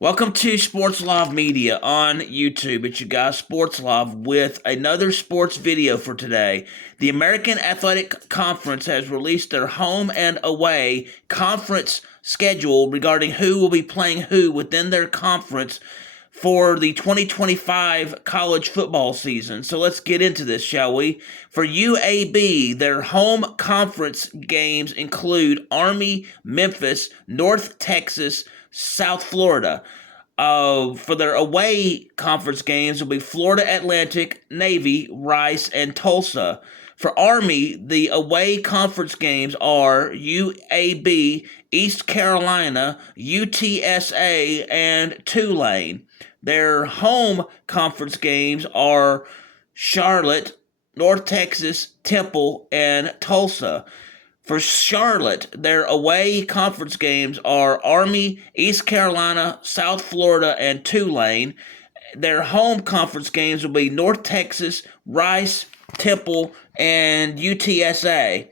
Welcome to Sports Live Media on YouTube. It's your guy Sports Live with another sports video for today. The American Athletic Conference has released their home and away conference schedule regarding who will be playing who within their conference for the 2025 college football season. So let's get into this, shall we? For UAB, their home conference games include Army, Memphis, North Texas, South Florida. For their away conference games will be Florida Atlantic, Navy, Rice, and Tulsa. For Army, the away conference games are UAB, East Carolina, UTSA, and Tulane. Their home conference games are Charlotte, North Texas, Temple, and Tulsa. For Charlotte, their away conference games are Army, East Carolina, South Florida, and Tulane. Their home conference games will be North Texas, Rice, Temple, and UTSA.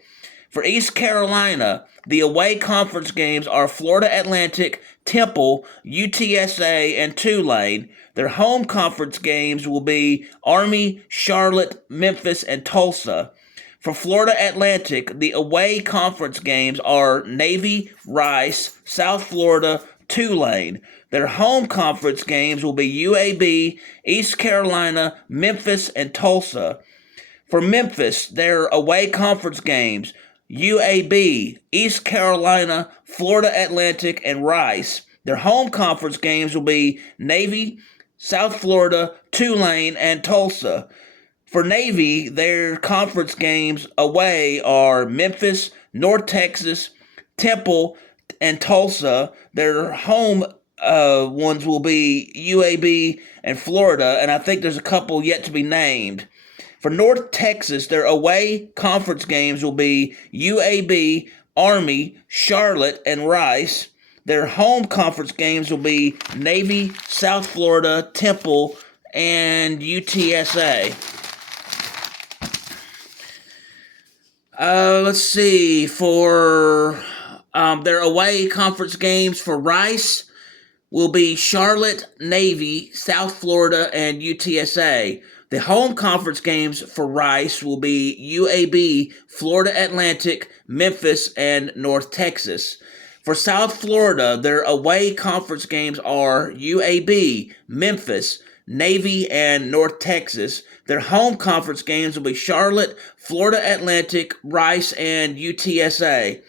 For East Carolina, the away conference games are Florida Atlantic, Temple, UTSA, and Tulane. Their home conference games will be Army, Charlotte, Memphis, and Tulsa. For Florida Atlantic, the away conference games are Navy, Rice, South Florida, Tulane. Their home conference games will be UAB, East Carolina, Memphis, and Tulsa. For Memphis, their away conference games, UAB, East Carolina, Florida Atlantic, and Rice. Their home conference games will be Navy, South Florida, Tulane, and Tulsa. For Navy, their conference games away are Memphis, North Texas, Temple, and Tulsa. Their home ones will be UAB and Florida, and I think there's a couple yet to be named. For North Texas, their away conference games will be UAB, Army, Charlotte, and Rice. Their home conference games will be Navy, South Florida, Temple, and UTSA. Let's see. For their away conference games for Rice will be Charlotte, Navy, South Florida, and UTSA. The home conference games for Rice will be UAB, Florida Atlantic, Memphis, and North Texas. For South Florida, their away conference games are UAB, Memphis, Navy, and North Texas. Their home conference games will be Charlotte, Florida Atlantic, Rice, and UTSA.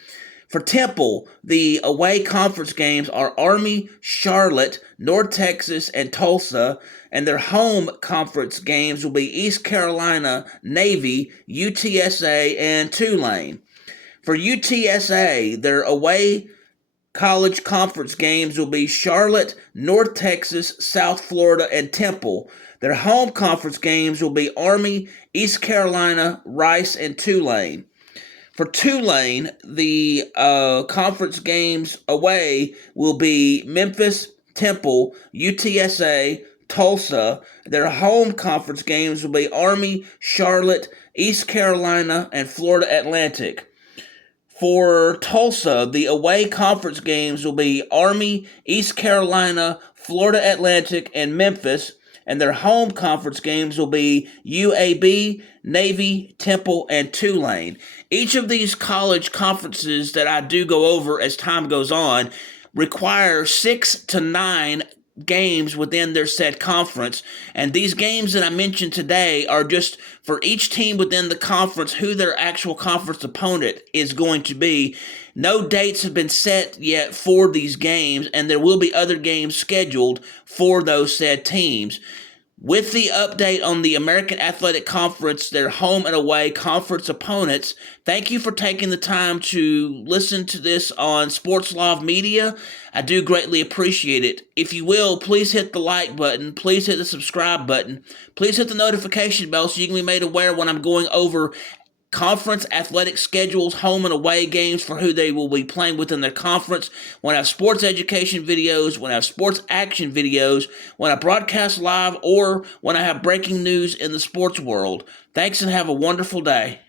For Temple, the away conference games are Army, Charlotte, North Texas, and Tulsa, and their home conference games will be East Carolina, Navy, UTSA, and Tulane. For UTSA, their away college conference games will be Charlotte, North Texas, South Florida, and Temple. Their home conference games will be Army, East Carolina, Rice, and Tulane. For Tulane, the conference games away will be Memphis, Temple, UTSA, Tulsa. Their home conference games will be Army, Charlotte, East Carolina, and Florida Atlantic. For Tulsa, the away conference games will be Army, East Carolina, Florida Atlantic, and Memphis, and their home conference games will be UAB, Navy, Temple, and Tulane. Each of these college conferences that I do go over as time goes on require 6 to 9 games within their said conference, and these games that I mentioned today are just for each team within the conference who their actual conference opponent is going to be. No dates have been set yet for these games, and there will be other games scheduled for those said teams. With the update on the American Athletic Conference, their home and away conference opponents, thank you for taking the time to listen to this on Sports Live Media. I do greatly appreciate it. If you will, please hit the like button. Please hit the subscribe button. Please hit the notification bell so you can be made aware when I'm going over conference athletic schedules, home and away games for who they will be playing within their conference, when I have sports education videos, when I have sports action videos, when I broadcast live, or when I have breaking news in the sports world. Thanks and have a wonderful day.